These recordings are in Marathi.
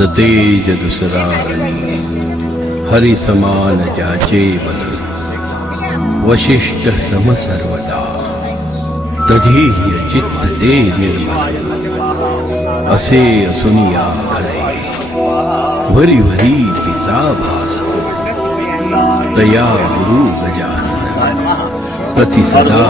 सतेज दुसरा रणी हरि समान ज्याचे बल वशिष्ठ सम सर्वदा तधीह्य चित्त ते निर्मल असे असुनिया खरे भरी भरी पिसा भास तया गुरु गजानन प्रति सदा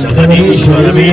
जगदीश्वर में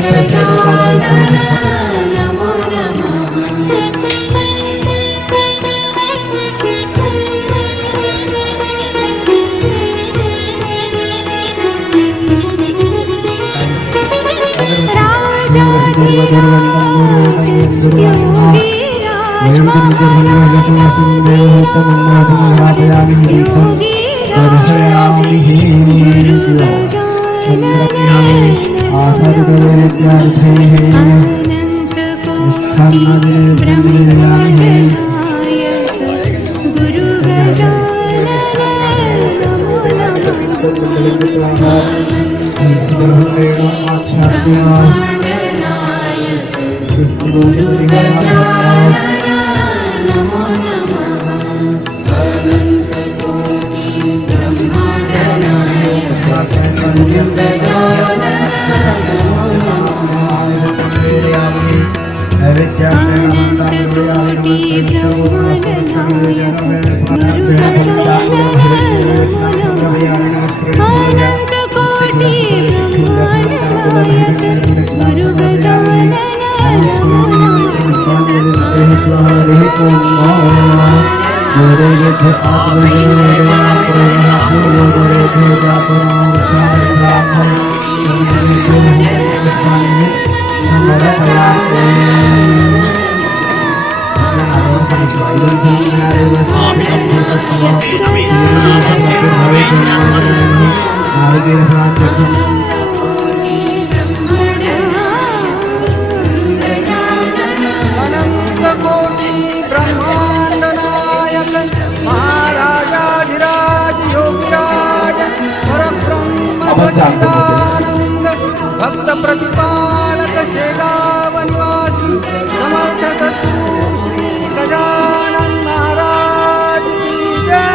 भक्त प्रतिपालक शेगाव निवासी समर्थ सद्गुरु श्री गजानन महाराज की जय.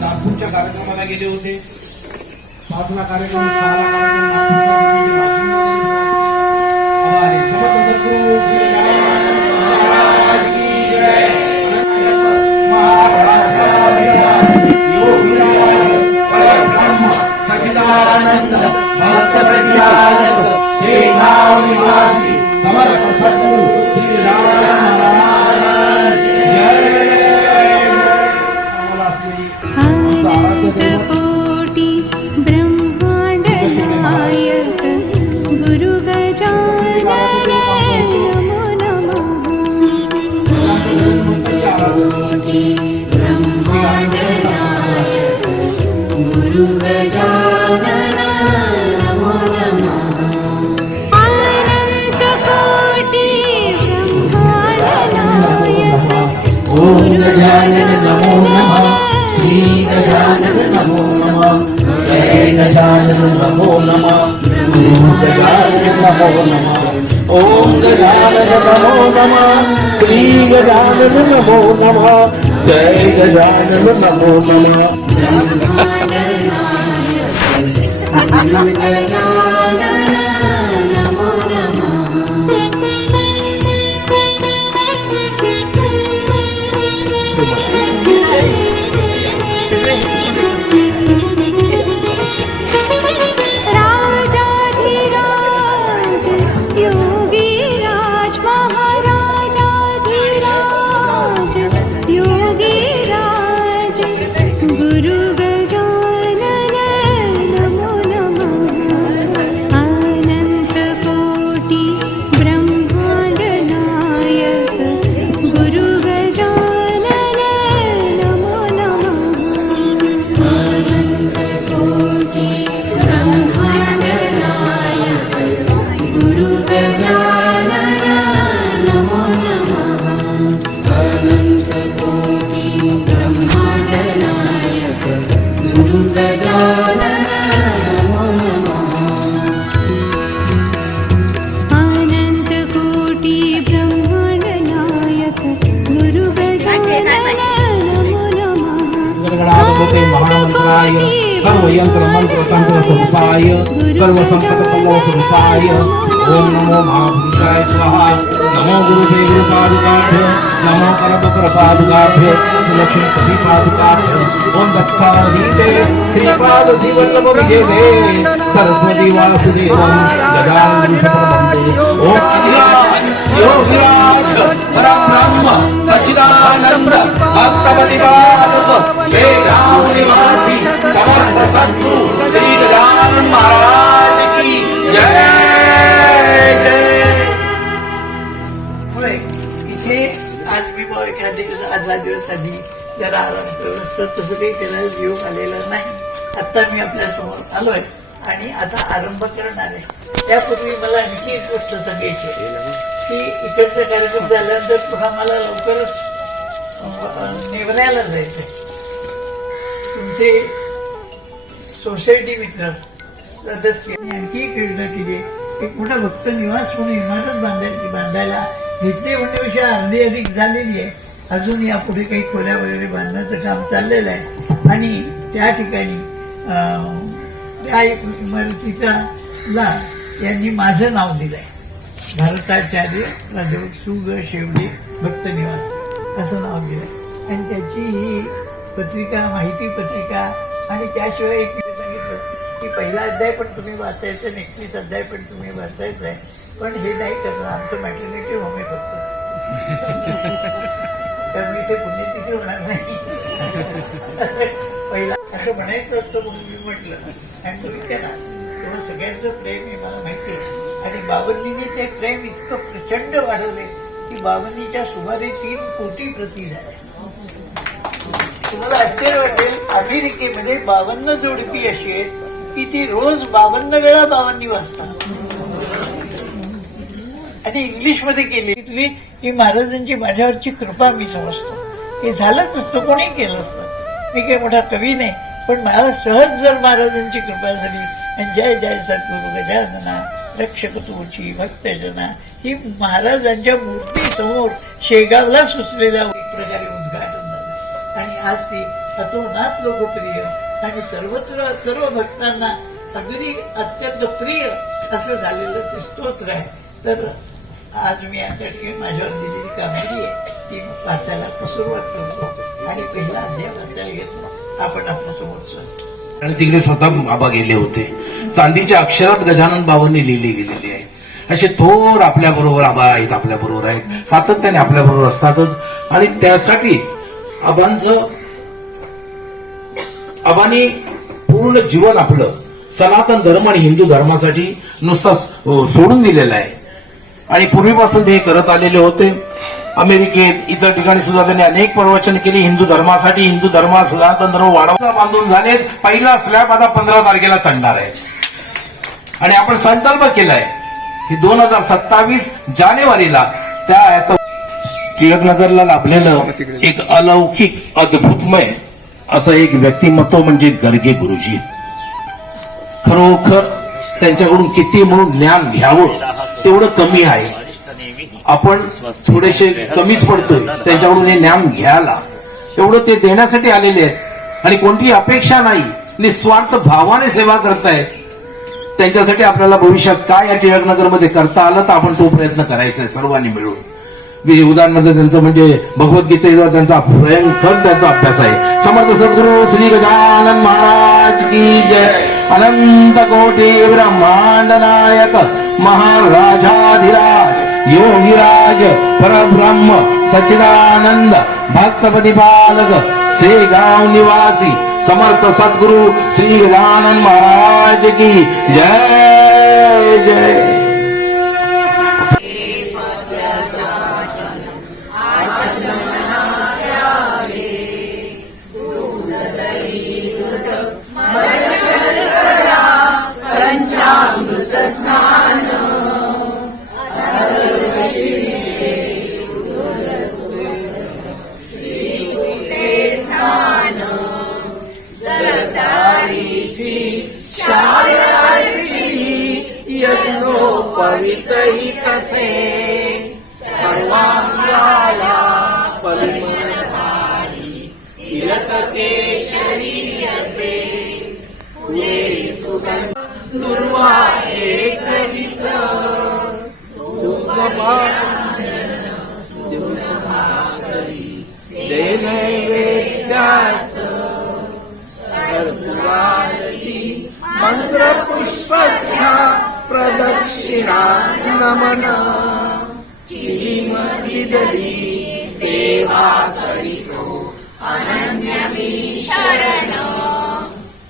नागपूरच्या कार्यक्रमाला गेले होते. 5ला कार्यक्रम 6ला कार्यक्रम हमारे समर्थ सद्गुरु श्री गजानन महाराज की जय. सच्चिदानंद भक्त प्रतिपालक शेगाव निवासी समर्थ सद्गुरु श्री गजानन महाराज की जय. कोटि ब्रह्मांड नायक गुरु गजानन नमो नमः. कोटि ब्रह्मांड नायक गुरु गजानन नमो नमः. अनंत कोटि ब्रह्मांड नायक ओम गजानन नमो नमः. श्री गजानन नमो नमः. जय गजानन नमो नमः. ओम गजानन नमो नमः. ओम गजानन नमो नमः. श्री गजानन नमो नमः. जय गजानन नमो नमः. ब्रह्मांड नायक गुरु गजानन नमो राजाधिराज योगी राज महाराजाधिराज योगी राज गुरु गजानन नमो नमः. अनंत कोटि ब्रह्मांड नायक गुरु गजानन नमो नमः. अनंत कोटि ब्रह्मांड नायक गुरु गजानन नमो नमः. अनंत कोटि ब्रह्मांड नायक गुरु गजानन नमो नमः. अनंत कोटि ब्रह्मांड नायक गुरु गजानन नमो नमः. गणगणाधिपते महामंत्राय सर्व यंत्र मंत्र तंत्र स्वरूपाय सर्व संपत कल्लव स्वरूपाय ओम नमो महापुरुषाय स्वाहा. नमो गुरुदेव पादुकाभ्य नमो करपकर पादुकाभ्य सुलक्ष्मी पति पादुकाभ्य ओम दत्साधीते श्रीपाद श्रीवल्लभ विजयते सरस्वती वासुदेवं गजानन शरणं. ओम अखिलाज योगिराज परब्रह्म सच्चिदानंद भक्त प्रतिपालक शेगाव निवासी समर्थ सद्गुरु श्री गजानन महाराज की जय जय. तर तसं काही त्याला योग आलेला नाही. आता मी आपल्यासमोर आलोय आणि आता आरंभ करणार आहे. त्यापूर्वी मला आणखी एक गोष्ट सांगायची आहे की इकडचा कार्यक्रम झाल्यानंतर पुन्हा मला लवकरच नेवऱ्याला जायचंय. तुमचे सोसायटी मित्र सदस्य आणखी एक योजना केली. एक मोठा भक्त निवास म्हणून इमारत बांधायला घेतली म्हणण्यापेक्षा अर्धी अधिक झालेली आहे. अजून यापुढे काही खोल्या वगैरे बांधण्याचं काम चाललेलं आहे आणि त्या ठिकाणी त्या इमारतीचा ला यांनी माझं नाव दिलंय. भारताचार्य प्राध्यापक सु. ग. शेवडे भक्त निवास असं नाव दिलंय. आणि त्याची ही पत्रिका, माहिती पत्रिका आणि त्याशिवाय एक सांगितलं की पहिला अध्याय पण तुम्ही वाचायचा आणि 21 अध्याय पण तुम्ही वाचायचा आहे. पण हे नाही करणार, आमचं मॅटर्निटी होम आहे फक्त. त्यामुळे ते पुण्यतिथी होणार नाही. पहिला असं म्हणायचं असतं म्हणून मी म्हटलं आणि तुम्ही केला. तेव्हा सगळ्यांचं प्रेम आहे मला माहिती आहे. आणि बाबांनी ते प्रेम इतकं प्रचंड वाढवले की बाबांनीच्या सुमारे 3 कोटी प्रती झाल्या. तुम्हाला आश्चर्य वाटेल, अमेरिकेमध्ये 52 जोडपी अशी आहेत की ती रोज 52 वेळा बाबांनी वाचतात. आणि इंग्लिशमध्ये केली की महाराजांची माझ्यावरची कृपा मी समजतो. हे झालंच असतं, कोणी केलं असतं. मी काही मोठा कवी नाही, पण मला सहज जर महाराजांची कृपा झाली आणि जय जय सद्गुरु गजानना रक्षक तुची भक्तजना ही महाराजांच्या मूर्तीसमोर शेगावला सुचलेल्या एक प्रकारे उद्घाटन झालं. आणि आज ती अतोनात लोकप्रिय आणि सर्वत्र सर्व भक्तांना अगदी अत्यंत प्रिय असं झालेलं ते स्तोत्र आहे. तर आज मी या ठिकाणी माझ्यावर दिलेली कामगिरी आहे ती वाचायला सुरुवात करतो आणि पहिला अध्याय वाचायला घेतो. आपण आपल्यासमोरचं आणि तिकडे स्वतः बाबा गेले होते. चांदीच्या अक्षरात गजानन बाबांनी लिहिली गेलेली आहे. असे थोर आपल्या बरोबर आबा आहेत, आपल्या बरोबर आहेत, सातत्याने आपल्या बरोबर असतातच. आणि त्यासाठीच आबांनी पूर्ण जीवन आपलं सनातन धर्म आणि हिंदू धर्मासाठी नुसतं सोडून दिलेलं आहे. आणि पूर्वीपासून ते करत आलेले होते. अमेरिकेत इतर ठिकाणी सुद्धा त्यांनी अनेक प्रवचन केली हिंदू धर्मासाठी. हिंदू धर्म सनातन धर्म वाढवता बांधून झालेत. पहिला स्लॅब आता 15 तारखेला चढणार आहे आणि आपण संकल्प केलाय की 2027 जानेवारीला त्या याचा टिळकनगरला लाभलेलं एक अलौकिक अद्भुतमय असं एक व्यक्तिमत्व म्हणजे गर्गे गुरुजी. खरोखर त्यांच्याकडून किती म्हणून ज्ञान घ्यावं तेवढं कमी आहे. आपण थोडेसे कमीच पडतोय त्यांच्याकडून हे ज्ञान घ्यायला. एवढं ते देण्यासाठी आलेले आहेत आणि कोणतीही अपेक्षा नाही, निस्वार्थ भावाने सेवा करतायत. त्यांच्यासाठी आपल्याला भविष्यात काय या टिळकनगरमध्ये करता आलं तर आपण तो प्रयत्न करायचा आहे सर्वांनी मिळून. उदाहरणार्थ त्यांचं म्हणजे भगवद्गीतेचा त्यांचा भयंकर त्याचा अभ्यास आहे. समर्थ सद्गुरु श्री गजानन महाराज की जय. अनंत कोटी ब्रह्मांड नायक महाराजाधिराज योगिराज परब्रह्म सच्चिदानंद भक्त प्रतिपालक शेगाव निवासी समर्थ सद्गुरु श्री गजानन महाराज की जय जय. पवित्रही तसे सर्वांगाला परिमलधारी तिलक केशरी असे फुले सुगंध दुर्वा एक विस दे नैवेद्यास कर्पूरारती मंत्र पुष्प घ्या प्रदक्षिणा नमन चिलीमदिदली सेवा करीतो अनन्य मी शरण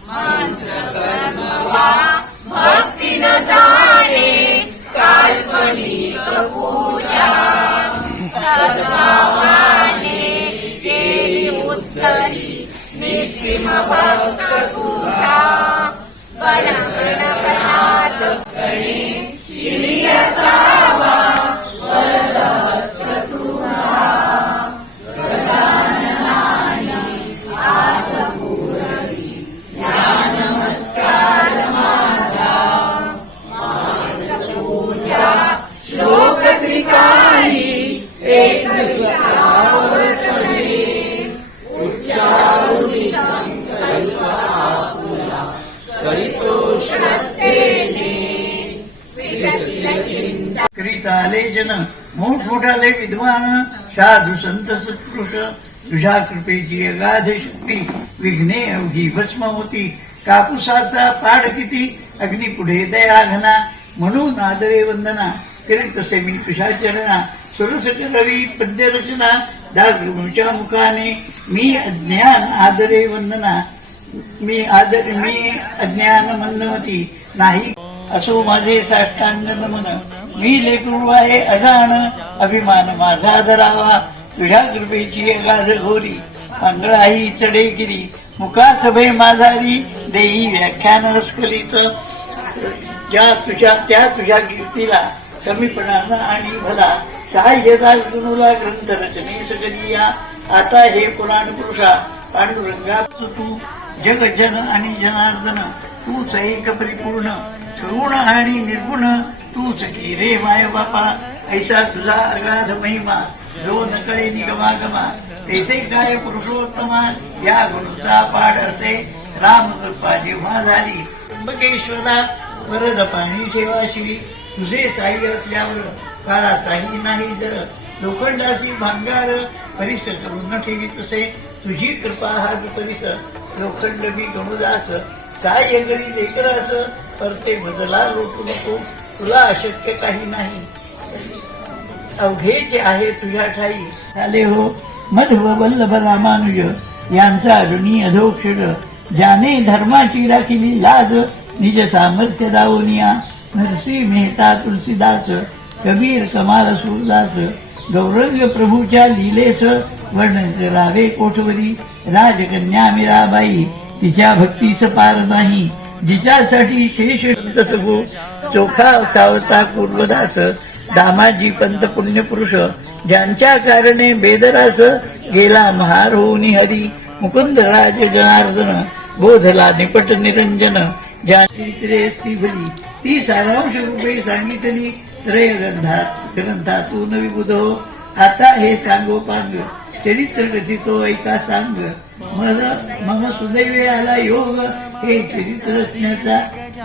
मंत्र कर्मवा भक्ती न जाणे काल्पनिक पूजा सद्भावाने केली उत्तरी करीत आले जन मोठमोठाले विद्वान साधू संत सत्पुरुष तुझ्या कृपेची अगाध शक्ती विघ्ने अवघी भस्म होती कापुसाचा पाड किती अग्नी पुढे दया घना म्हणून आदरे वंदना करीत असे मी तुझ्या चरणा सरसट रवी पद्यरचना दासगुरूच्या मुखाने मी अज्ञान आदरे वंदना मी अज्ञान मंदमती नाही असो माझे साष्टांग नमन मी लेकरू आहे अजाण अभिमान माझा धरावा तुझ्या कृपेची अगाध घोरी पांगळाही चढेगिरी मुखात भय माझारी देई व्याख्यान रसकलित त्या तुझ्या कीर्तीला कमीपणानं आणि भला सहाय्यता गुणूला ग्रंथ रचनेस करिया आता हे पुराण पुरुषा पांडुरंगात तू जगजन आणि जनार्दन तूच एक परिपूर्ण सगुण आणि निर्गुण तूच की रे माय बापा ऐसा तुझा अगाध महिमा जो नकळे निगमागमा तेथे काय पुरुषोत्तमा या गुणाचा पाठ असे राम कृपा जेव्हा झाली त्र्यंबकेश्वरा वरद पाणी ठेवाशिवी तुझे साह्य असल्यावर काळाचाही नाही जर लोखंडाची भांगार परिस करून ठेवी तसे तुझी कृपा हा परिस लोखंड मी गणुदास काय गरी लेकरास परते बदला लोटू नको तुला अशक्य काही नाही अवघेचे आहे तुझ्या ठाई आले हो मध्व वल्लभ रामानुज यांचा अरुणी अधोक्षर ज्याने धर्माची राखिली लाज निज सामर्थ्य दावनिया नरसी मेहता तुलसीदास कबीर कमाल सूरदास गौरंग प्रभूच्या लीलेस वर्णन करावे कोठवरी राजकन्या मीराबाई तिच्या भक्तीस पार नाही जिच्यासाठी शेष सगो चोखा सावता पूर्वदास दामाजी पंत पुण्यपुरुष ज्यांच्या कारणे बेदरास गेला महार होऊन हरी मुकुंद राज जनार्दन बोधला निपट निरंजन ज्या चरित्रे भली ती सारांश रूपे सांगितली त्रय ग्रंथातून विबुधो आता हे सांगोपांग चरित्र कथितो ऐका सांग मम सुदैवे आला योग हे चरित्र रचण्याचा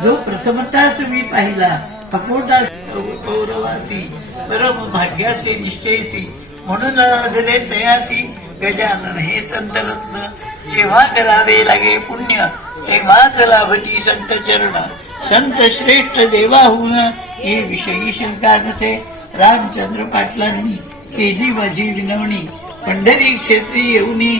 जो प्रथमताच मी पाहिला अपोटा कौरवासी परम भाग्याचे निश्चयसी म्हणून आदरे तयासी गजानन हे संतरत्न जेव्हा करावे लागे पुण्य तेव्हाच लाभती संत चरण संत श्रेष्ठ देवाहून हे विषयी शंका नसे रामचंद्र पाटलांनी केली माझी विनवणी पंढरी क्षेत्री येऊनी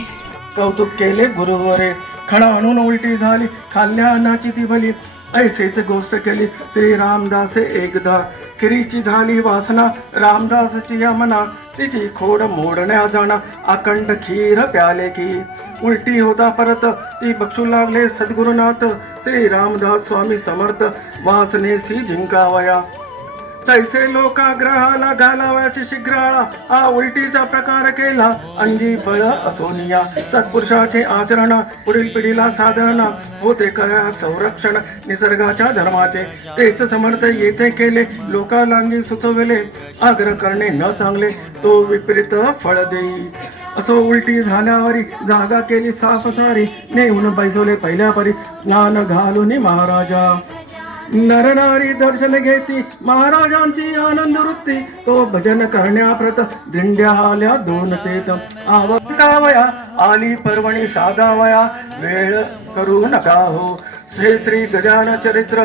कौतुक केले गुरुवरे खणा आणून उलटी झाली खाल्ल्या अन्नाची ती भली ऐसेच गोष्ट केली श्री रामदासे एकदा खिरीची झाली वासना रामदासची या मना तिची खोड मोडण्या जाणा अखंड खीर प्याले की उलटी होता परत ती बक्षू लागले सद्गुरुनाथ श्री रामदास स्वामी समर्थ वासनेसी जिंकावया तैसे लोकाग्रहाला घालावयाची शीघ्राळा हा उलटीचा प्रकार केला अंगी बळ असोनिया सत्पुरुषाचे आचरण पुढील पिढीला साधरण होते करा संरक्षण निसर्गाच्या धर्माचे तेच समर्थ येथे केले लोकालांगी सुचविले आग्रह करणे न चांगले तो विपरीत फळ देई असो उलटी झाल्यावरी जागा केली साफ सारी नेऊन बैसवले पहिल्या परी स्नान घालून महाराजा नरनारी दर्शन घेती महाराजांची आनंद वृत्ती तो भजन करण्याप्रत दिंड्या आल्या दोन तेत आवकावया आली पर्वणी साधावया वेळ करू नका हो श्री गजान चरित्र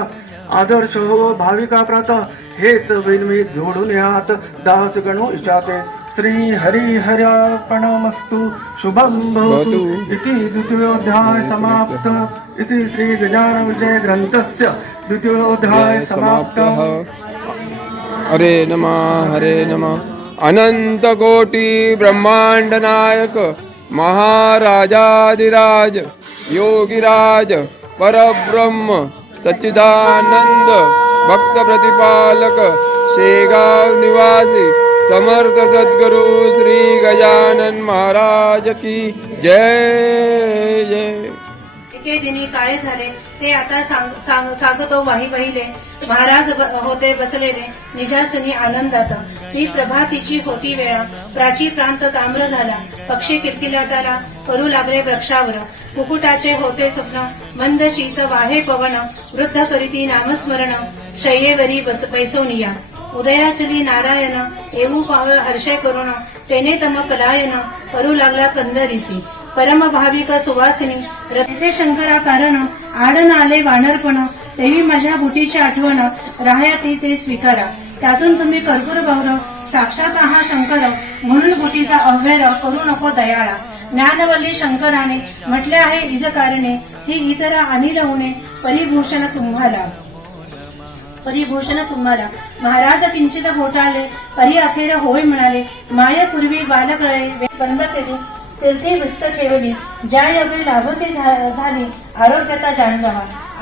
आदर्श हो भाविका प्रत हेच विनवी जोडून यात दास गणू इच्छाते श्री हरि हर्यार्पणमस्तु शुभं भवतु इति द्वितीयोऽध्याय समाप्त इति श्री गजानन विजय ग्रंथस्य द्वितीयोऽध्याय समाप्तः हरे नमः अनंत कोटि ब्रह्मांड नायक महाराजाधिराज योगिराज परब्रह्म सच्चिदानंद भक्त प्रतिपालक शेगाव निवासी समर्थ सद्गुरु श्री गजानन महाराज की जय जय. एके दिनी काय झाले ते आता सांगतो वाही वहिले. महाराज होते बसलेले निजासनी आनंदात. ही प्रभातीची होती वेळा प्राची प्रांत ताम्र झाला. पक्षी किलकिलाटाला करू लागले वृक्षावर मुकुटाचे होते स्वप्न मंद शीत वाहे पवन वृद्ध करीती नामस्मरण शय्येवरी बैसोनिया उदयाचली नारायण येऊ पाव हर्षे करुण तेने तम पलायन करू लागला कंदरिसी परम भाविक सुवासिनी रथे शंकरा कारण आडन आले वानरपण देवी माझ्या बुटीची आठवण राहयाती ते स्वीकारा त्यातून तुम्ही कर्पूर गौरव साक्षात हा शंकर म्हणून बुटीचा अव्यय करू नको दयाळा ज्ञानवल्ली शंकराने म्हटले आहे इज कारणे ही इतरा अनिल होणे परिभूषण तुम्हाला महाराज किंचित घोटाळले परी अखेर होय म्हणाले मायेपूर्वी बालकळे बंद केली तीर्थी विस्त ठेवली ज्या योगे लाभते झाली आरोग्यता जाणवा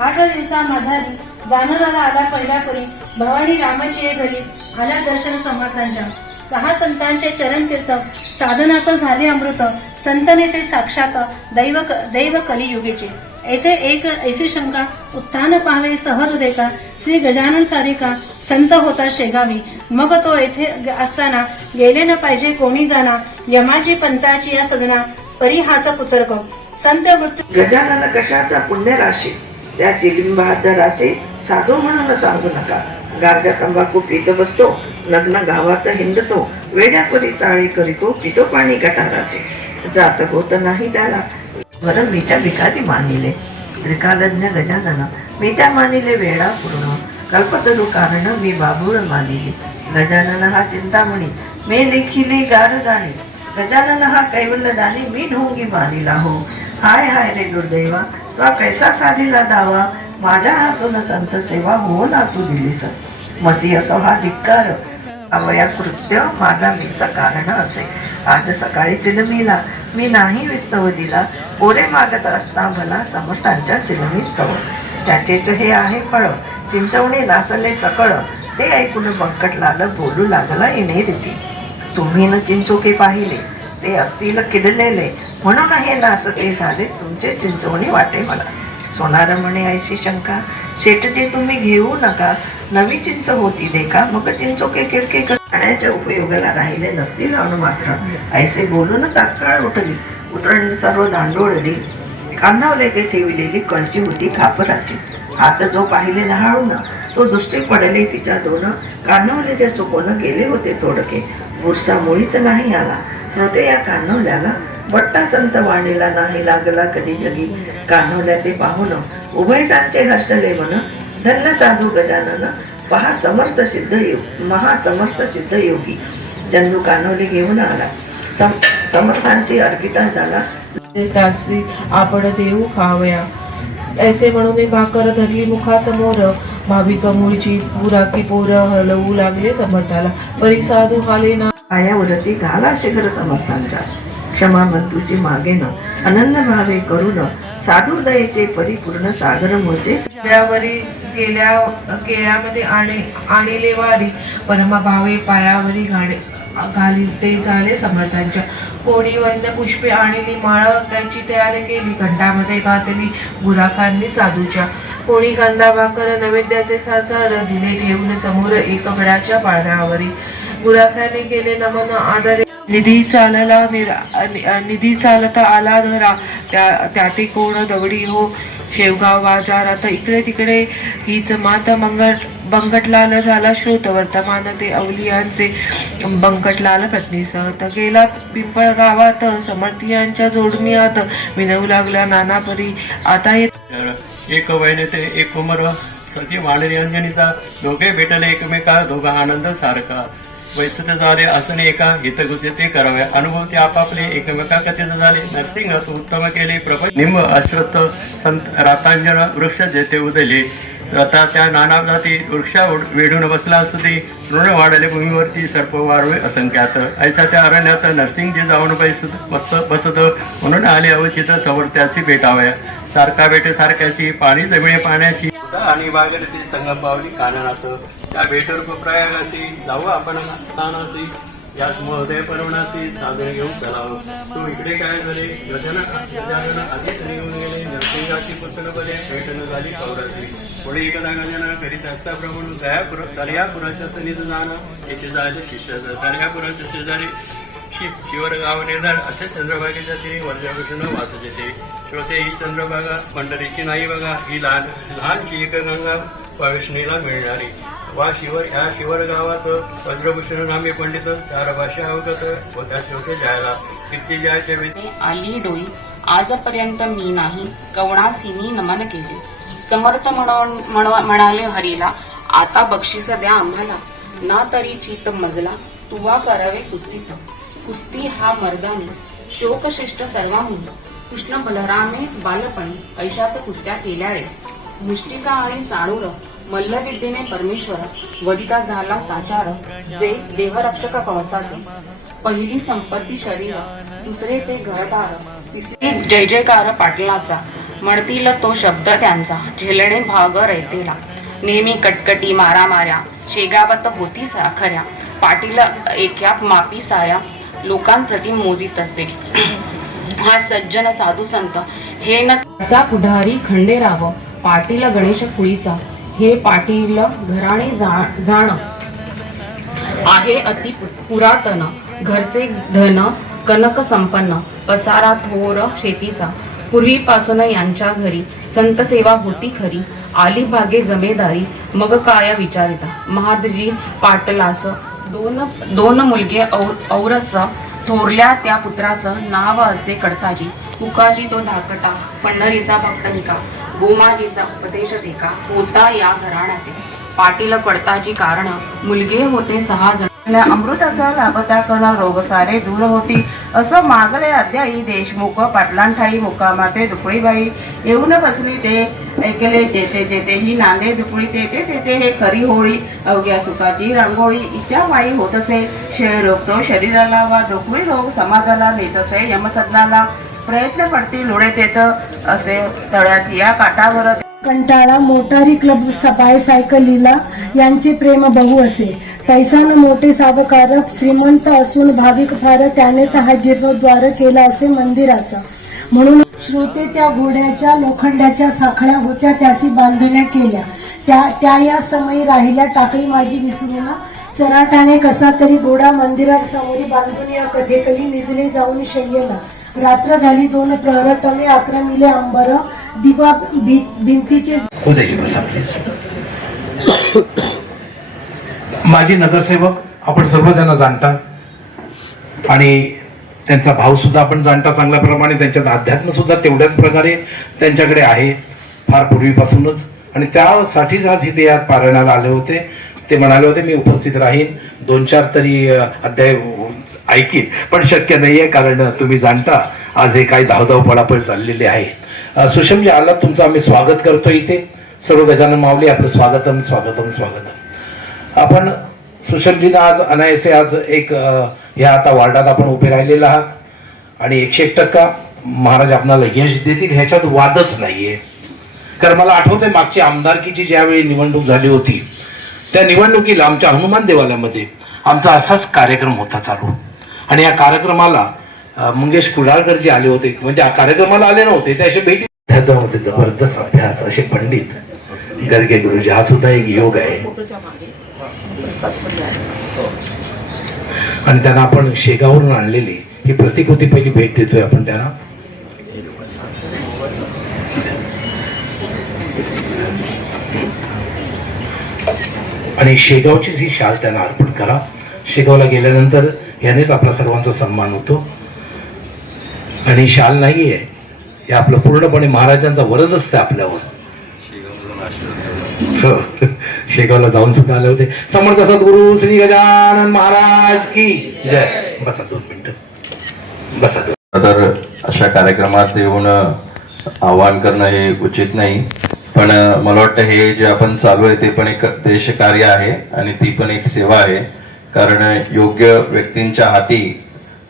8 दिवसा माझारी जानराला आला पहिल्या परी भवानी रामाची घरी आला दर्शन समर्थांच्या 6 संतांचे चरण तीर्थ साधनात झाले अमृत संतने ते साक्षात दैव कलियुगेचे येथे एक ऐसी शंका उत्थान पाहावे सहज उदेका श्री गजानन सारिका संत होता शेगावी मग तो येथे असताना गेले न पाहिजे कोणी जाना यमाची पंताची या सदना परी हाचा पुत्रक संत मृत्यू गजानन कशाचा पुण्य राशी त्याची लिंबात रासे साधू म्हणून सांगू नका गारजा तंबाखू पीत बसतो लग्न गावात हिंडतो वेड्यापरी चाळी करीतो पितो पाणी गटाराचे जात होत नाही त्याला बरं मी त्या भिकारी मानिले त्रिकालज्ञ गजानन मी त्या मानिले वेळा पूर्ण कल्पतरू कारण मी बाबूळ मानिले गजानन हा चिंतामणी मी लेखिले गार जाणे गजानन हा कैवल्य दानी मी ढोंगी मानिला हो हाय हाय रे दुर्दैवा तो कैसा साधिला दावा माझ्या हातून संत सेवा हो ना तू दिलीस मसी असो हा धिक्कार अवया कृत्य माझा मीचा कारण असे आज सकाळी चिलमीला मी नाही विस्तव दिला पोरे मागत असता मला समर्थांच्या चिलमीस्तव त्याचेच हे आहे फळ चिंचवणे नासले सकळ ते ऐकून बंकटलाल बोलू लागला येणे रीती तुम्ही न चिंचोके पाहिले ते असतील किडलेले म्हणून हे नासके झाले तुमचे चिंचवणे वाटे मला सोनार म्हणे ऐशी शंका शेटचे तुम्ही घेऊ नका नवी चिंच होती देखा मग चिंचोके किडके खाण्याच्या उपयोगाला राहिले नसतील अनु मात्र ऐसे बोलून तात्काळ उतरणी सर्व दांडोळली कान्हावले ते ठेवलेली कळशी होती खापराची हात जो पाहिले लहाळून तो दुसरी पडले तिच्या दोन कान्हावलेच्या चुकून गेले होते तोडके बुरसा मुळीच नाही आला श्रोते या कान्हावल्याला बट्टा संत वाणीला नाही लागला कधी जगी कान्हावल्या ते पाहून उभयतांचे हर्षले मन धन्य साधू गजानन पहा समर्थ सिद्ध महासमर्थ सिद्ध योगी चंदू कान्हावले घेऊन आला समर्थांशी अर्पिता झाला त्यासी आपण देऊ खावया ऐसे म्हणून भाकर धरली मुखासमोर भाविक मूळची पुराकी पोर हलवू लागले समर्थाला परी साधू हाले ना पायावरती घाला शिखर समर्थांच्या क्षमा बंधूची मागेन अनन्य भावे करून साधू दयेचे परिपूर्ण सागर मूळचे त्यावरी गेल्या केळ्यामध्ये आणले वारी परमा भावे पायावरी घाली ते झाले समर्थांच्या कोणी वन्य पुष्पे आणली माळ त्याची तयारी केली घंटामध्ये घातली गुराखांनी साधूच्या कोणी कांदा भाकर नैवेद्याचे साचार दिले ठेवून समोर एक गडाच्या पाळण्यावरी गुराखाने केले नमन आदरे निधी चालता आला धरा त्याटी कोण दगडी हो शेवगाव बाजारात इकडे तिकडे हीच मात बंकटलाल झाला श्रोत वर्तमान ते अवलियांचे बंकटलाल पत्नीसह गेला पिंपळ गावात समर्थीयांच्या जोडणीयात विनवू लागला नाना परी आता एक वैने ते एक उमर सती वाणरी अंजनीचा दोघे भेटले एकमेका दोघा आनंद सारखा वैसत झाले असून एका हितगुती ते करावे अनुभव ते आपापले एकमेका कथित झाले नरसिंह उत्तम केले प्रपंच निंब अश्वत्थ संत रातांजन वृक्ष जेथे उदले रथाच्या नाना जाती वृक्षा वेढून बसला असते ऋण वाढले भूमीवरती सर्प वारवे असंख्यात ऐसा त्या अरण्यात नरसिंहजी जाऊन बसत म्हणून आले अवचित समर्थ्याशी भेटाव्या सारखा भेटे सारख्याची पाणी जमिळे पाण्याशी आणि बागेती संग पावली काननाचं त्या भेटर प्रयागाशी जाऊ आपण स्थानाशी याच महोदय पर्वणाशी साधन घेऊन चलावं तू इकडे काय झाले गजानन आधीच निघून गेले नरसिंहाची पुस्तकं बरे भेटणं झाली कौराची पुढे एकदा गजानन करीत असताप्रमाणे दर्यापुराच्या सनीत जाणं येथे झाले शिष्य दर्यापुराच्या शेजारी शिवर गावाने धड असे चंद्रभागेच्या तिने वर्जाभूषण वास येते. श्रोते ही चंद्रभागा पंढरीची नाही बघा, ही लहान लहानशी एक गंगा वैष्णीला मिळणारी. वा शिवर ह्या शिवर गावात वज्रभूषण नामे पंडित, 4 भाषा अवगत होत्या शेवटे जायला. किती जायचे आली डोई आजपर्यंत मी नाही, कवणासीनी नमन केले. समर्थ म्हणाले हरीला, आता बक्षीस द्या आम्हाला. ना तरी चित मजला, तुवा करावे कुस्तीत. कुस्ती हा मर्दानी, शोकशिष्ट सर्वांहून. कृष्ण बलरामे बालपणी ऐशात कुस्त्या केल्या रे. मुष्टिका आणि चाणूर मल्लविद्येने परमेश्वर, वदिता झाला साचार. जे देहरक्षक कवचाचे, पहिली संपत्ती शरीर, दुसरे ते घरदार, तिसरे जय जयकार पाटलाचा. म्हणतील तो शब्द त्यांचा, झेलणे भाग रयतेला. नेहमी कटकटी मारामाऱ्या, शेगावत होती खऱ्या. पाटील एका मापी साऱ्या, लोकांप्रती मोजीत असे. हा सज्जन साधू संत, हे न पुढारी खंडेराव. पाटील गणेश फुळीचा, हे पाटील घराणे जाण आहे अति पुरातन. घरचे धन कनक संपन्न, पसारा थोर शेतीचा. पूर्वीपासून यांच्या घरी संत सेवा होती खरी. आली भागे जमेदारी, मग काय विचारिता. महादजी पाटलास दोन मुलगे औरस. थोरल्या त्या पुत्रास नाव असे कडताजी. कुकाजी तो धाकटा, पंढरीचा भक्त निका. गोमाजीचा उपदेश देखा, होता या घराण्याचे. पाटील कडताजी कारण, मुलगे होते 6 जण. अमृताचा लागता कण, रोग सारे दूर होती. असं मागले अद्याई देशमुख. पाटलांठाई मुकामाते दुपळीबाई. येऊन बसली ते ऐकले जेते जेते. ही नांदे दुपळी तेते तेते, हे खरी होळी. अवघ्या सुखाची रांगोळी, इच्छा वाई होत असे. क्षय रोग तो शरीराला, वा दुखळी रोग समाजाला. नेत असे यमसदनाला, प्रयत्न पडतील लोढे तेत असे. तळ्यात या काठावर कंटाळा, मोटारी क्लब बायसायकलीला. यांचे प्रेम बहु असे. तैसान मोठे सावकार, श्रीमंत असून भाविक फार. त्यानेच हा जीर्णोद्वार केला असे मंदिराचा. म्हणून श्रोते त्या घोड्याच्या लोखंडाच्या साखळ्या होत्या, त्याची बांधण्या केल्या. त्या या समयी राहिल्या टाकळी माझी विसरून. चराटाने कसा तरी घोडा मंदिरात समोरी बांधून या कथेकली निजले जाऊन शय्यला. रात्र झाली 2 प्रहर, तमे 11 मिले अंबर. दिवा भिंतीचे माजी नगरसेवक आपण सर्वजण जाणता आणि त्यांचा भाव सुद्धा आपण जाणता चांगल्या प्रमाणे. त्यांच्यात अध्यात्म सुद्धा तेवढ्याच प्रकारे त्यांच्याकडे आहे, फार पूर्वीपासूनच. आणि त्यासाठीच आज इथे यात पारायणाला आले होते. ते म्हणाले होते मी उपस्थित राहीन, 2-4 तरी अध्याय ऐकीन, पण शक्य नाहीये कारण तुम्ही जाणता आज हे काही धावधाव पळापळ चाललेली आहे. सुषमजी आला, तुमचं आम्ही स्वागत करतो इथे. सर्व गजानन माऊली आपलं स्वागतम स्वागतम स्वागतम. आपण सुषमजींना आज अनायसे आज एक ह्या आता वार्डात आपण उभे राहिलेला आहात आणि 101% महाराज आपल्याला यश देतील ह्याच्यात वादच नाहीये. कारण मला आठवतंय मागची आमदारकीची ज्यावेळी निवडणूक झाली होती, त्या निवडणुकीला आमच्या हनुमान देवालयामध्ये आमचा असाच कार्यक्रम होता चालू. आणि या कार्यक्रमाला मंगेश कुडाळकर जे आले होते, म्हणजे कार्यक्रमाला आले नव्हते, ते असे भेटी. त्याच्यामध्ये जबरदस्त अभ्यास, असे पंडित गर्गे गुरुजी, हा सुद्धा एक योग आहे. आणि त्यांना आपण शेगावरून आणलेली ही प्रतिकृती पहिली भेट देतोय आपण त्यांना. आणि शेगावचीच ही शाल त्यांना अर्पण करा. शेगावला गेल्यानंतर यानेच आपला सर्वांचा सन्मान होतो. आणि शाल नाहीये, हे आपलं पूर्णपणे महाराजांचा वरद असते आपल्यावर. शेगावला जाऊन सुद्धा आले होते. समर्थ सद्गुरु श्री गजानन महाराज की जय. बसा 2 मिनिटं बसा. तर अशा कार्यक्रमात येऊन आवाहन करणं हे उचित नाही, पण मला वाटतं हे जे आपण चालू आहे ते पण एक देशकार्य आहे आणि ती पण एक सेवा आहे. कारण योग्य व्यक्तींच्या हाती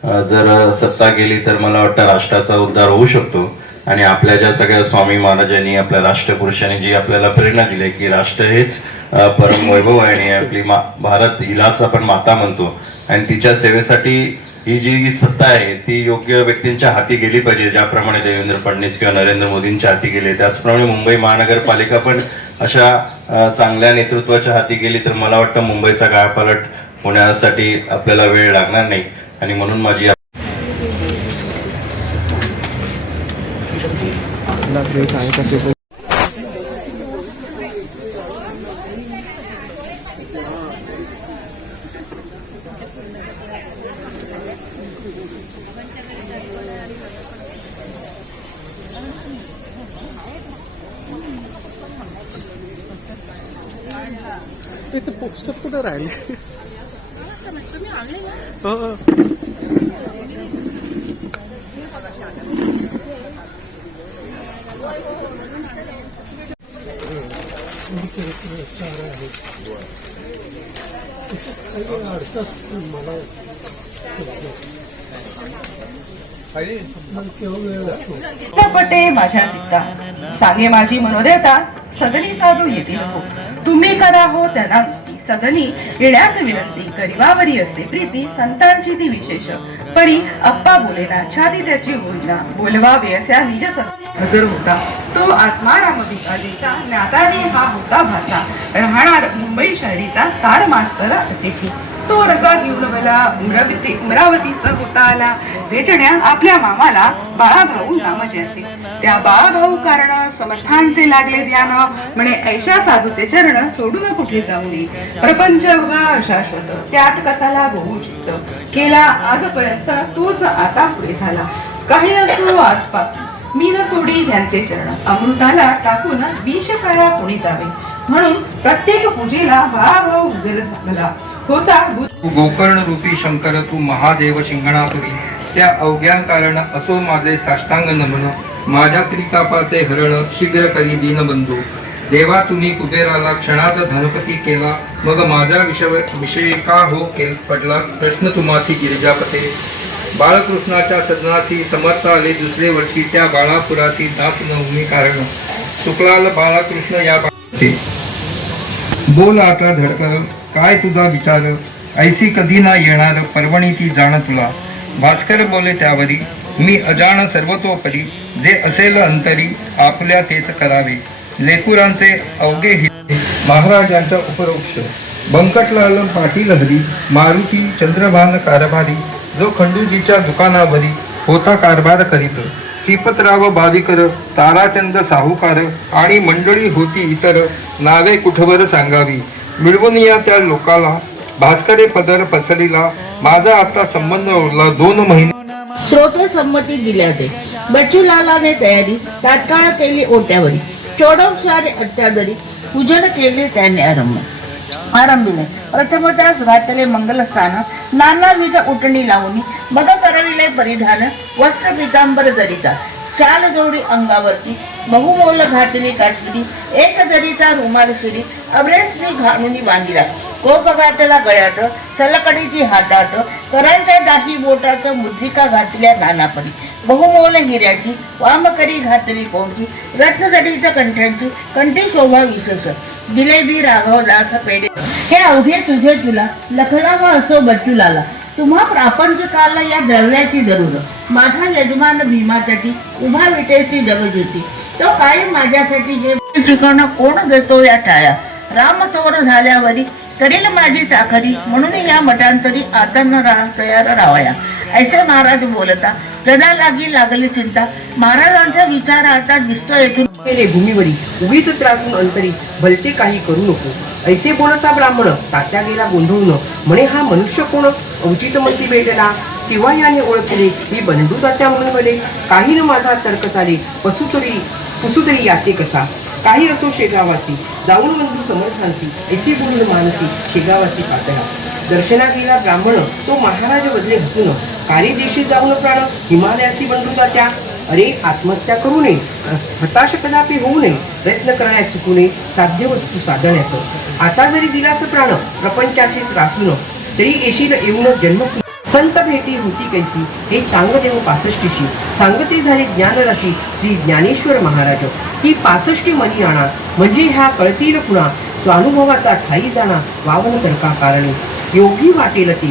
जर सत्ता गेली तर मला वाटतं राष्ट्राचा उद्धार होऊ शकतो. आणि आपल्या ज्या सगळ्या स्वामी महाराजांनी, आपल्या राष्ट्रपुरुषांनी जी आपल्याला प्रेरणा दिली की राष्ट्र हेच परम वैभव आहे आणि आपली भारत हिलाच आपण माता म्हणतो आणि तिच्या सेवेसाठी ही जी सत्ता आहे ती योग्य व्यक्तींच्या हाती गेली पाहिजे. ज्याप्रमाणे देवेंद्र फडणवीस किंवा नरेंद्र मोदींच्या हाती गेले, त्याचप्रमाणे मुंबई महानगरपालिका पण अशा चांगल्या नेतृत्वाच्या हाती गेली तर मला वाटतं मुंबईचा कायापालट होण्यासाठी आपल्याला वेळ लागणार नाही. आणि म्हणून माझी तिथे पोस्टर कुठं राहिले? हो. पटे माझ्या चित्ता सांगे माझी मनोदेवता सदनी साधू येतील हो तुम्ही करा हो त्यांना सदनी येण्यास विनंती गरिबावरी असते प्रीती संतांची ती विशेष परी अप्पा बोलेना छाती त्याची होईना बोलवावे अशा निज हजर होता तो आत्मा रामभिकाजीचा ज्ञाताने हा होता भाषा राहणार मुंबई शहरीचा तार मास्तर अतिथी तो रजा घेऊन मला अमरावतीचा होता आला भेटण्या आपल्या मामाला बाळाभाऊ नामाचे असे त्या बाळाभाऊ कारण समर्थांचे लागले ध्यान म्हणे ऐशा साधूचे चरण सोडून कुठे जाऊ नये प्रपंच उगा शाश्वत त्यात कसाला बहु चित्त केला आजपर्यंत तोच आता पुढे झाला काही असो आजपास मी न सोडी त्यांचे चरण अमृताला टाकून विष काळा कोणी जावे म्हणून प्रत्येक पूजेला बाळाभाऊ उभे झाला होता गोकर्ण रूपी शंकर तू महादेव शिंगणापुरी त्या अवघ्या कारण असो माझे साष्टांग नमन माझ्या त्रितापाचे हरण शीघ्र करी दीनबंधू देवा तुम्ही कुबेराला क्षणात धनपती केला मग माझ्या विषयी का हो पडला प्रश्न तुम्हाची गिरिजापते बाळकृष्णाच्या सदनाची समर्थ आले दुसरे वर्षी त्या बाळापुराती दास नवमी कारण चुकलाल बाळकृष्ण या बोल आता धडकर काय तुझा विचार ऐसी कधी ना येणार पर्वणी ती जाण तुला भास्कर बोले त्यावरी मी अजाण सर्वतोपरी जे असेल अंतरी आपल्या तेच करावे लेकुरांचे अवघे हिते महाराजांचा उपरोक्ष बंकटलाल पाटील हरी मारुती चंद्रभान कारभारी जो खंडूजीच्या दुकानावरी होता कारभार करीत श्रीपतराव बावीकर ताराचंद साहूकार आणि मंडळी होती इतर नावे कुठवर सांगावी मिळवून या त्या लोकाला भास्करे पदर पसरीला माझा आता संबंध उरला 2 महिने श्रोते संमती दिल्याचे बच्चूलालाने तयारी तात्काळ केली ओट्यावरी चोडवसारे अत्यादरी पूजन केले त्याने आरंभिले प्रथमतः घातले मंगलस्थान नानाविध उटणी लावणी मग करविले परिधान वस्त्र पितांबर जरीचा शाल जोडी अंगावरती बहुमोल घातली काश्मिरी एक जरीचा रुमाल शिरी अब्रेसनी घालून बांधिला कोप घातला गळ्यात सलकडीची हातात करांच्या दाही बोटात मुद्रिका घातल्या नानापरी बहुमोल हिऱ्याची वामकरी घातली पोंची रत्नजडीच्या कंठ्यांची कंठी शोभा विशेष जिलेबी राघवदास पेढे हे अवघे तुझे तुला लखनावा असो बच्चूलाला तुम्हा प्रापंचकाला या द्रव्याची जरूर माझा यजमान भीमासाठी उभा विटेची जगज्योती तो काय माझ्यासाठी हे ठिकाण कोण देतो या टाळ्या राम तोर झाल्यावरी करील माझी चाकरी म्हणून या मठांतरी आता न तयार राहावया ऐसे महाराज बोलता प्रजा लागली चिंता महाराजांचा विचार आता दिसतो येथून भूमीवरी उगीच त्रासून अंतरी भलते काही करू नको ऐसे बोलता ब्राह्मण तात्या गेला गोंधळून म्हणे हा मनुष्य कोण अवचित मंत्री भेटला किंवा याने ओळखले मी बंधू तात्या म्हणून म्हणे काही न माझा तर्क चाले पुसुतरी याचे कसा काही असो शेगावाची जाऊन बंधू समर्थांची ऐसे बोलून मानसी शेगावाची पातळा दर्शना गेला ब्राह्मण तो महाराज बदले हसून कार्यदेशी जाऊन प्राण हिमालयाची बंधू तात्या अरे आत्महत्या करू नये हताश कदापि होऊ नये प्रयत्न करण्यास चुकू नये साध्य वस्तू साधण्याचं आता जरी दिलास प्राण प्रपंचाशी त्रासून तरी येशील येऊन जन्म संत भेटी होती कैसी हे सांगदेव 65शी सांगते झाले ज्ञानराशी श्री ज्ञानेश्वर महाराज ही 65 मनी आणा म्हणजे ह्या कळतील पुन्हा स्वानुभवाचा ठाई जाणा वावन तर्का कारणे योगी वाटेल ते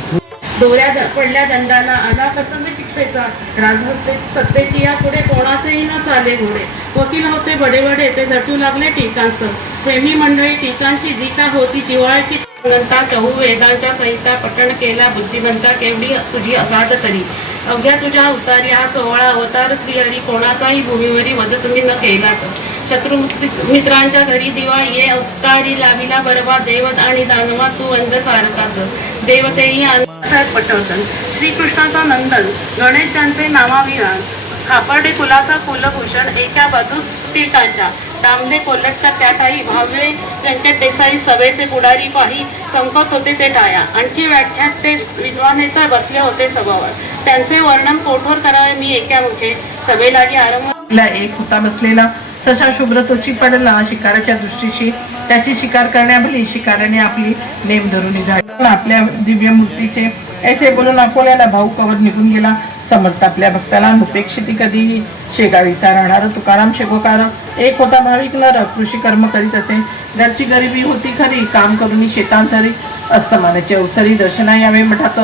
दोऱ्या पडल्या दंडाला आला प्रसंग शिक्षेचा राजभक्ते सत्तेची या पुढे कोणाचेही न चाले घोडे वकील होते बडे बडे ते झटू लागले टीकांचं प्रेमी मंडळी टीकांची जीका होती जिव्हाळ्याची ग्रंथा चहू वेदांच्या संहिता पठण केला बुद्धिमंता केवढी तुझी अगाध तरी अवघ्या तुझ्या उतारी हा सोहळा अवतार श्रीहरी कोणाचाही भूमीवरी वध तुम्ही न केला शत्रु मित्रांच्या घरी दिवा ये अवतारी लाविला बरबा देवत आणि दानवा तू वंद सारकाच देवतेही पटवतन श्रीकृष्णाचा नंदन गणेश ज्यांचे नामाविहान खापर्डे कुलाचा कुलभूषण एका बाजूस टीकांच्या तांबे कोल्हटच्या त्या ठाई भावे व्यंकट देसाई सभेचे पुढारी पाही चमकत होते ते टाया आणखी व्याख्यात ते विद्वानेतर बसले होते सभावर त्यांचे वर्णन कोठोर करावे मी एका मुखे सभेलाही आरंभ एक होता बसलेला तशा शुभ्र तोची पडला शिकाराच्या दृष्टीशी त्याची शिकार करण्याभली शिकाराने आपली नेम धरून झाली आपल्या दिव्य मूर्तीचे ऐसे बोलून अकोल्याला भाऊ कवर निघून गेला समर्थ आपल्या भक्ताला उपेक्षिती कधीही शेगावीचा राहणार तुकाराम शेगोकार एक होता भाविक नर कृषी कर्म करीत असे घरची गरिबी होती खरी काम करून शेतांतरी अस्तमानाची अवसरी दर्शना यावे मठात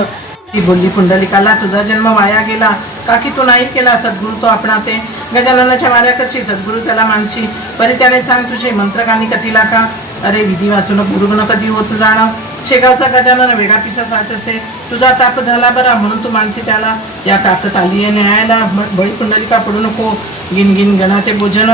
ती बोलली पुंडलिकाला तुझा जन्म वाया गेला का की तू नाही केला सद्गुरू तो आपणा ते गजाननाच्या माऱ्या कशी सद्गुरू त्याला मानशी परी त्याने सांग तुझे मंत्रकानी कथीला का अरे विधी वाचून गुरुगुण कधी होत जाणं शेगावचा गजानन वेगळा पिसा साचसे तुझा ताप झाला बरा म्हणून तू मानसी त्याला या ताकद आली न्यायाला बळी पुंडलिका पडू नको गिन गिन गणाते भोजन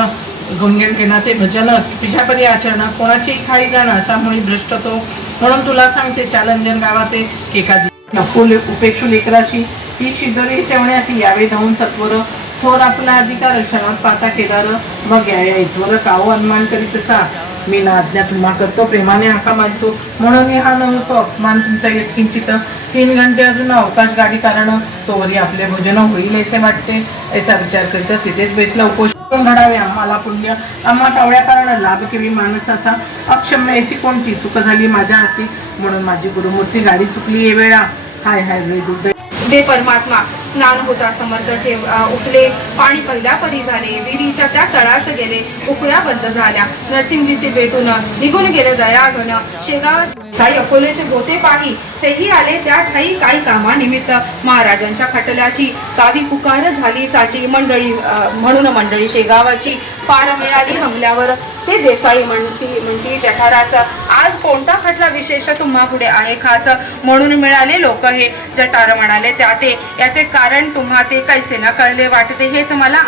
गुणगण घेणाते भजन तुझ्यापरी आचरण कोणाची खाई जाणं असा मुळी भ्रष्ट तो म्हणून तुला सांगते चालंजन गावाते एखादी उपेक्षू लेकराशी ही शिदोरी ठेवण्याची यावे धावून सत्वर थोर आपला अधिकार क्षणात पाता केदार मग या इथवर काव अनुमान करीत असा मी ना आज्ञा तुम्हा करतो प्रेमाने हाका मानतो म्हणून हा नव्हतो अपमान तुमचा यत्किंचित 3 घंटे अजून अवकाश गाडी कारण तोवरी आपले भोजन होईल असे वाटते याचा विचार करता तिथेच बेसला उपोषण घडावे आम्हाला पुण्य आम्हा कावड्या कारण लाभ केली माणसाचा अक्षम्य अशी कोणती चूक झाली माझ्या हाती म्हणून माझी गुरुमूर्ती गाडी चुकली ये वेळा हाय हाय रे दुर्दैव दे परमात्मा स्नान होता समर्थ ठेव उठले पाणी पहिल्या परी झाले विहिरीच्या त्या तळास गेले उकळ्या बंद झाल्या नरसिंगजीचे भेटून निघून गेले दयाघन शेगाव काही अकोलेचे गोते पाही तेही आले त्या ठाई काही कामानिमित्त महाराजांच्या खटल्याची कावी पुकार झाली साची मंडळी म्हणून मंडळी शेगावाची पार मिळाली गमल्यावर ते देसाई म्हणती जठाराचा आज कोणता खटला विशेष तुम्हा पुढे आहे खास म्हणून मिळाले लोक हे जठार म्हणाले त्या ते याचे कारण तुम्हा ते कैसे न कळले वाटते हेच मला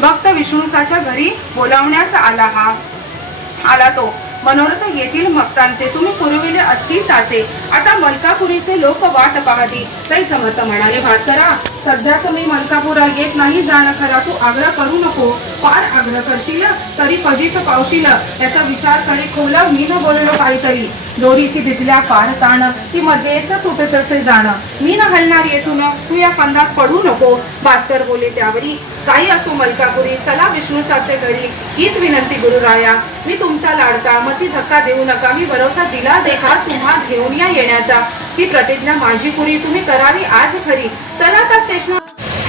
भक्त विष्णूसाच्या घरी बोलावण्यास आला तो मनोरथ येथील भक्तांचे तुम्ही पुरविले असती साचे आता मलकापुरीचे लोक वाट पाहती तै समर्थ म्हणाले भास्करा सध्या तुम्ही मलकापुरा येत नाही जाणं खरा तू आग्रह करू नको फार आग्रह करशील तरी फजित पावशील याचा विचार करे खोला मी न बोललो काहीतरी दोरीची तिथल्या फार ताण ती मध्येच तुटत असे जाणं मी न हलणार येथून तू या फंदात पडू नको भास्कर बोले त्यावरी काही असो मलकापुरी चला विष्णूसाचे घडी हीच विनंती गुरुराया मी तुमचा लाडका मती धक्का देऊ नका मी भरोसा दिला देखा तुम्हा घेऊन या येण्याचा ती प्रतिज्ञा माझी पुरी तुम्ही करावी आज खरी चला का स्टेशन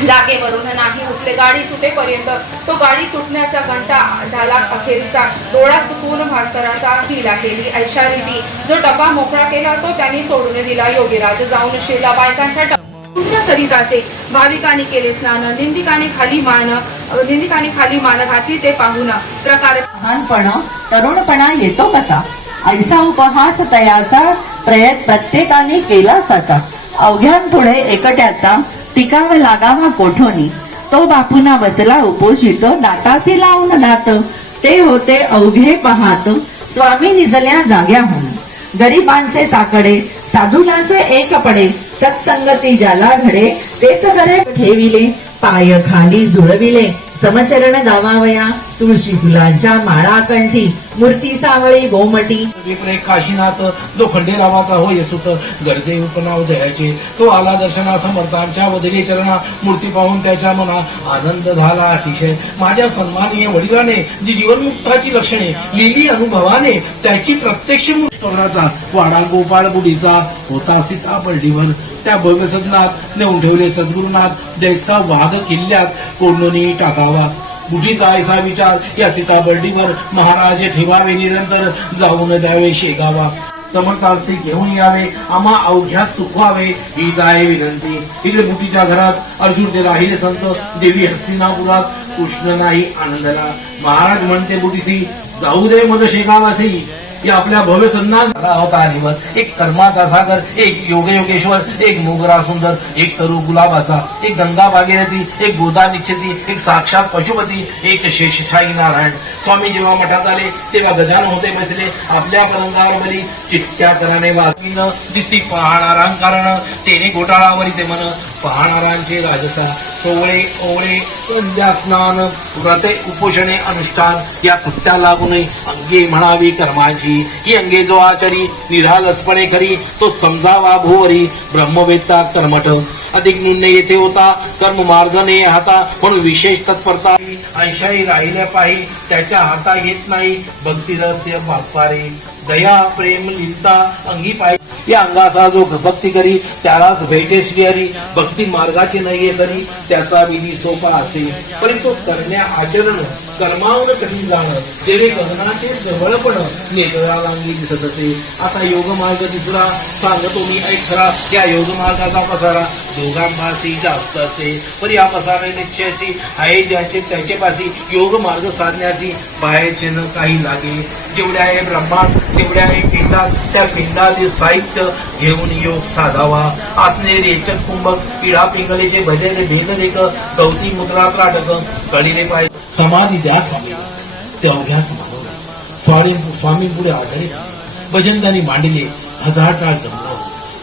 जागेवरून नाही उठले गाडी सुटेपर्यंत तो गाडी सुटण्याचा घंटा झाला अखेरीचा डोळा चुकवून भास्कराचा हिला केली ऐशारीती जो डबा मोकळा केला तो त्यांनी सोडून दिला योगीराज जाऊन शिवला बायकांच्या सरीत असे भाविकांनी केले स्नान निंदिकाने खाली मान घातली ते पाहून प्रकार लहानपण तरुणपणा येतो कसा ऐसा उपहास तयाचा प्रत्येकाने केला साचा अवघ्यांपुढे एकट्याचा टिकावा लागावा कोठोनी तो बापूना बसला उपोषित दातासी लावून दात ते होते अवघे पाहात स्वामी निजल्या जाग्याहून गरिबांचे साकडे साधुलाचे एक पडे सत्संगती ज्याला घडे तेच घरे ठेविले पाय खाली जुळविले समचरण गावावया तुळशी फुलांच्या माळा कंठी मूर्ती सावळी गोमटी काशीनाथ जो खंडेरावाचा होय सुत गर्दे उपनाव जयाचे तो आला दर्शना समर्थांच्या वदले चरणा मूर्ती पाहून त्याच्या मना आनंद झाला अतिशय माझ्या सन्मानीय वडिलाने जी जीवनमुक्ताची लक्षणे लिहिली अनुभवाने त्याची प्रत्यक्ष मूर्तीचा वाडा गोपाळ बुडीचा होता सीता बर्डीवर त्या भव्य सदनात नेऊन ठेवले सद्गुरुनाथ जैसा वाघ किल्ल्यात कोंडून टाकावा बुटीचा ऐसा विचार या सीताबर्डीवर महाराज ठेवावे निरंतर, जाऊन द्यावे शेगावा. समर्थार्थी घेऊन यावे, आम्हा अवघ्यात सुखवावे, ही काय विनंती. इकडे बुटीच्या घरात अर्जुन ते राहिले संत, देवी हस्तिनापुरात कृष्ण नाही आनंदला. महाराज म्हणते बुटीसी, जाऊ दे मद शेगावासी. की आपल्या भव्य सन्नास झाला होता अनिवर. एक कर्माचा सागर, एक योगेश्वर, एक मोगरा सुंदर, एक तरु गुलाबाचा, एक गंगा भागीरथी, एक गोदा निश्चिती, एक साक्षात पशुपती, एक शेषशाही नारायण. स्वामी जेव्हा मठात आले तेव्हा गजान होते बसले आपल्या पलंगावर बली. चित्त्या कराने वाचीनं दिसती पाहणारां कारण, तेने घोटाळावरी ते मन पाहणारांचे राजसा. सोवळे ओवळे संध्या स्नान व्रते उपोषणे अनुष्ठान, या कृत्या लागू नये अंगे म्हणावी कर्माची. ही अंगे जो आचरी निरालसपणे खरी, तो समजावा भुवरी ब्रह्मवेत्ता कर्मठ. अधिक निर्णय येथे होता कर्म मार्ग ने हाता, म्हणून विशेष तत्परता ऐशाही राहिल्या पाही. त्याच्या हाता येत नाही भक्ती रहस्य बापारे. दया प्रेम लिप्ता अंगी पाय, या अंगाचा जो भक्ती करी त्यालाच भेटे श्रीहरी. भक्ती मार्गाचे नाहीये तरी त्याचा विधी सोपा असे, परंतु करण्या आचरण कर्मावर कठीण जाणं. जेणे गगनाचे जवळपण नेतळा लांगी दिसत असे. आता योग मार्ग दुसरा सांगतो मी ऐक खरा. या योग मार्गाचा पसारा दोघांपासी जास्त असे, पण या पसारे निश्चयाची आहे ज्याचे त्याचे पासी. योग मार्ग साधण्याची बाहेरचे न काही लागे. जेवढ्या आहे ब्रह्मात तेवढ्या आहे पिंडात, त्या पिंडातील साहित्य घेऊन योग साधावा. असणे रेचक कुंभक इडा पिंगलेचे भजने भेगलेक, गवती मुद्रा त्राटक कळीले पाय. समाधी द्या स्वामी, ते अवघ्या समाधान. स्वामी पुढे आढळले भजन त्यांनी मांडले हजार काळ जमला.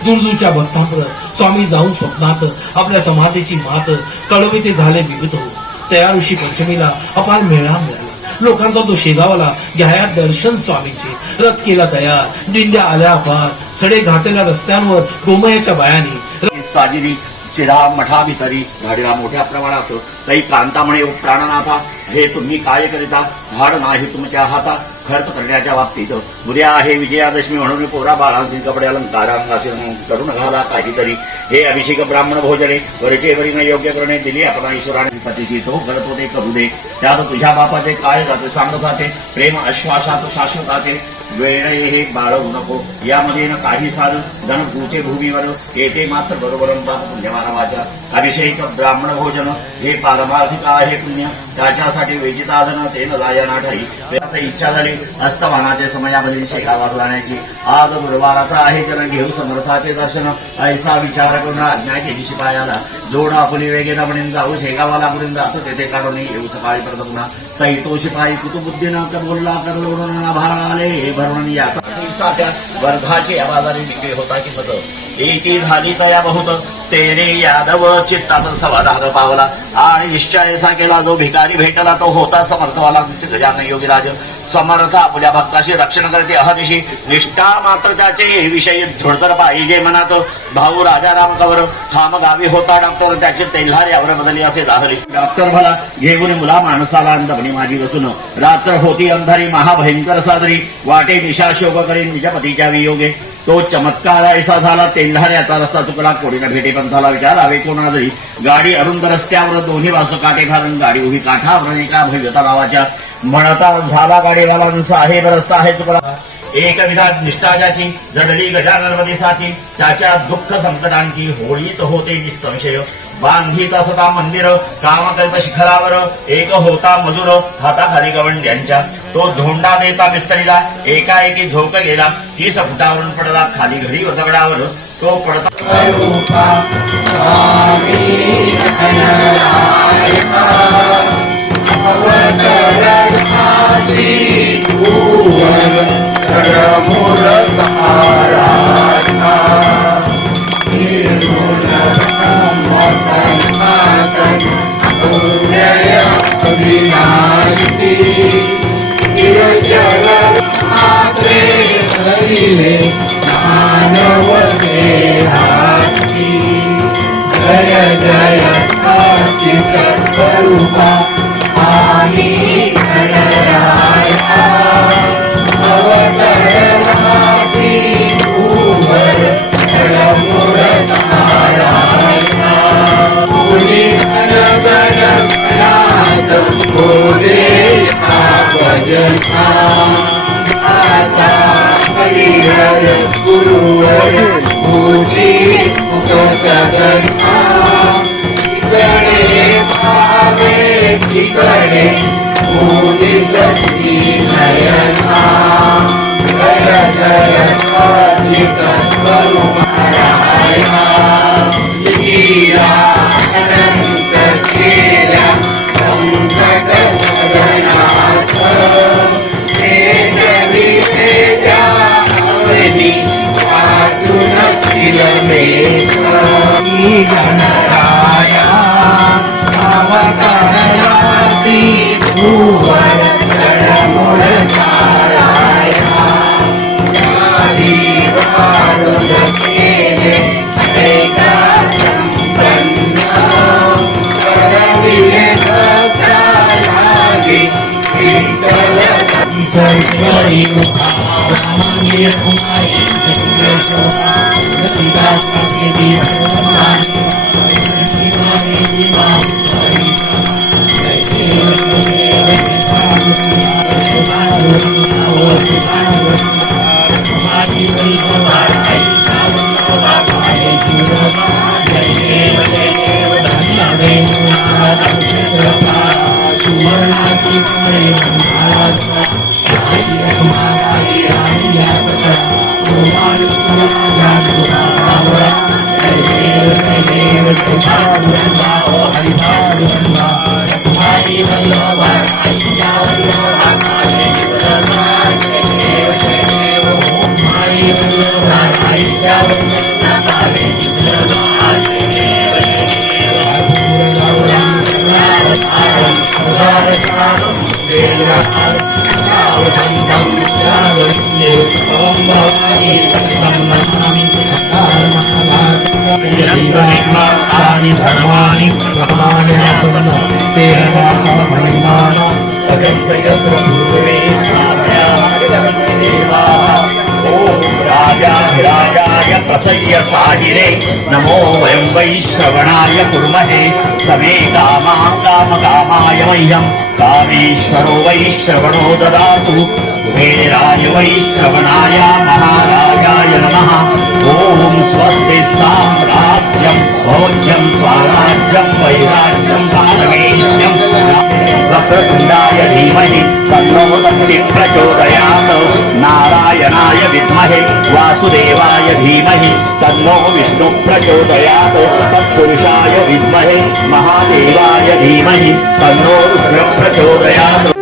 दूरदूरच्या भक्तांपर्यंत स्वामी जाऊन स्वप्नात आपल्या समाधीची मात कळविते झाले विविध हो. तया ऋषी पंचमीला अपार मेळा मिळाला. लोकांचा तो शेगावला घ्याया दर्शन स्वामीचे. रथ केला तयार, दिंड्या आल्या अपार, सडे घातलेल्या रस्त्यांवर गोमयाच्या बायानी. साजिरी शिरा मठाभितरी घडला मोठ्या प्रमाणात. काही प्रांतामुळे प्राणनाथा, हे तुम्ही काय करिता, धाड नाही तुमच्या हातात. खर्च करण्याच्या बाबतीत उद्या आहे विजयादशमी, म्हणून पोरा बाळांची कपडे अलंकारांगाचे करून घाला काहीतरी. हे अभिषेक ब्राह्मण भोजने वरचे वरीने योग्य करणे दिली आपण ईश्वराने पतीची. तो करतो ते करू दे, त्यात तुझ्या बापाचे काय जाते सांगत जाते. प्रेम अश्वासात शाश्वताचे वेळ हे बाळगू नको. यामध्ये काही सार धन भूचे भूमीवर येते मात्र बरोबर पुण्यमानवाच्या. अभिषेक ब्राह्मण भोजन हे पारमार्थिक आहे पुण्य, त्याच्यासाठी वेचिता जन ते न जायना ठाई. इच्छा झाली अस्तमानाचे समयामध्ये शेगावात जाण्याची. आज गुरुवाराचा आहे जन घेऊ समर्थाचे दर्शन. ऐसा विचार करून आज्ञा केली शिपायाला. जोड आपली वेगेला म्हणून जाऊ शेगावाला म्हणून जातो तेथे काढून येऊ सकाळी परत पुन्हा. तै तो शिपाई कुतुबुद्दीन बोलला कर लोडून भार आले भरून या वर्धाची आवाजाने विक्री होता की मत. एकी झाली तया बहुत तेरे यादव चित्तात समाधान पावला. आणि निश्चय असा केला जो भिकारी भेटला तो होता समर्थवाला गजानन योगीराज. समर्थ आपल्या भक्ताशी रक्षण करते अहदिशी. निष्ठा मात्र त्याचे विषयी दृढतर पाहिजे मनात. भाऊ राजाराम कवर ठाम गावी होता डॉक्टर, त्याचे तेल्हार यावर बदली असे दाहली. डॉक्टर भला घेऊन मुला माणसाला अंधपणी माझी बसून. रात्र होती अंधारी महाभयंकर सादरी. वाटे दिशा शोभ करीन निजपतीच्या वियोगे. तो चमत्कार ऐसा झाला तेल्हाऱ्याचा रस्ता चुकला. कोडीनं भेटे पंथाला विचारावे कोणाजरी. गाडी अरुंद रस्त्यावर दोन्ही बाजू काटे घालून गाडी उभी काठावर एका भव्य तलावाच्या. म्हणता झाला गाडीवाला साहेब रस्ता आहे चुकला. एक विधात निष्ठाजाची जडली गजाननमध्ये साची. त्याच्या दुःख संकटांची होळीत होते निसंशय. बांधित असता मंदिर काम करीत शिखरावर. एक होता मजूर हाताखाली गवंड्यांच्या. तो धोंडा देता मिस्त्रीला एकाएकी झोक गेला. 30 फुटावरून पडला खाली घडी व दगडावर. तो पडता जय जय सच्चित स्वरूपा स्वामी गणराया. अवतरवासी भूवर जडमूर्त नारायणा. मुनी गण गण गणात होते भजना आता हरिहर गुरुवर तुझी सुख सगना तिकडे भावे तिकडे मुदिसती नयना जय जय स्वाधिक स्वरूपाराया लीला अनंत केल्या संकट सगनास वेदविवेद्या अवनी वाचून चिलमेश गणराया अवतारयासी भुवर चढमुळ ताराया यादी वाढून केले एका संपन्न करविले भक्तालागी विठ्ठल सर्वरी उभामागे उमाई जगशोभा गतिदासी देवानी धर्माणि प्रमाण्यासन् तेनामहिमानो अगन्तयत्र पूर्वे राजाधिराजाय प्रसय्य साहिरे नमो वयं वैश्रवणाय कुर्महे समे कामा कामकामाय मह्यं कामेश्वरो वैश्रवणो ददातु कुबेराय वैश्रवणाय महाराजाय नमः ॐ स्वस्ति साम्राज्यं भोज्यं स्वाराज्यं वैराज्यं कालवेश्यं वक्रतुण्डाय धीमहि तन्नो दन्ति प्रचोदयात् नारायणाय विद्महे वासुदेवाय धीमहि तन्नो विष्णु प्रचोदयात् तत्पुरुषाय विद्महे महादेवाय धीमहि तन्नो रुद्र प्रचोदयात्